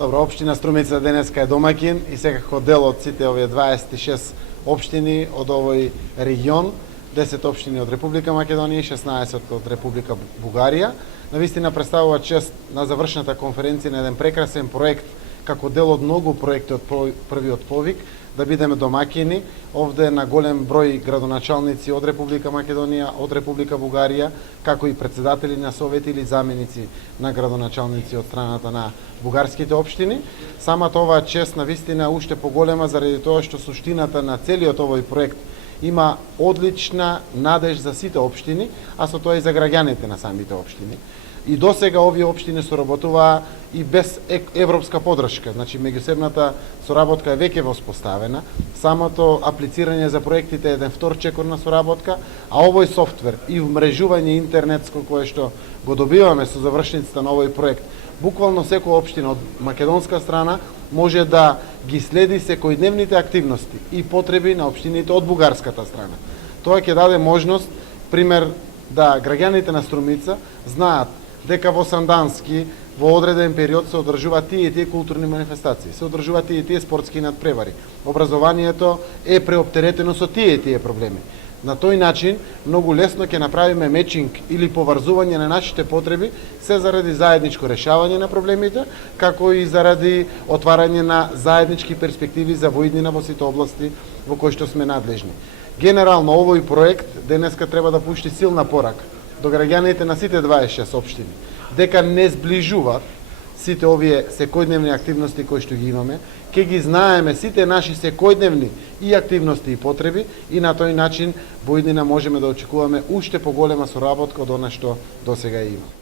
Добро, општина Струмица денеска е домаќин и секако дел од сите овие 26 општини од овој регион, 10 општини од Република Македонија и 16 од Република Бугарија. Навистина представува чест на завршната конференција на еден прекрасен проект како дел од многу проекти од првиот повик, да бидеме домаќини овде на голем број градоначалници од Република Македонија, од Република Бугарија, како и председатели на совети или заменици на градоначалници од страната на бугарските општини. Самата оваа чест навистина уште поголема заради тоа што суштината на целиот овој проект има одлична надеж за сите општини, а со тоа и за граѓаните на самите општини. И досега овие општини соработуваа и без европска подршка, значи меѓусебната соработка е веќе воспоставена. Самото аплицирање за проектите е еден втор чекор на соработка, а овој софтвер и вмрежување интернетско кое што го добиваме со завршницата на овој проект, буквално секоја општина од македонска страна може да ги следи секојдневните активности и потреби на општините од бугарската страна. Тоа ќе даде можност, пример, да граѓаните на Струмица знаат дека во Сандански во одреден период се одржуваат тие и тие културни манифестации, се одржуваат тие и тие спортски надпревари. Образованието е преоптеретено со тие и тие проблеми. На тој начин многу лесно ќе направиме мечинг или поврзување на нашите потреби, се заради заедничко решавање на проблемите, како и заради отварање на заеднички перспективи за воиднина во сите области во кои што сме надлежни. Генерално овој проект денеска треба да пушти силна порака до граѓаните на сите 26 општини, дека не сближуваат сите овие секојдневни активности кои што ги имаме, ќе ги знаеме сите наши секојдневни и активности и потреби и на тој начин во иднина можеме да очекуваме уште поголема соработка од она што досега има.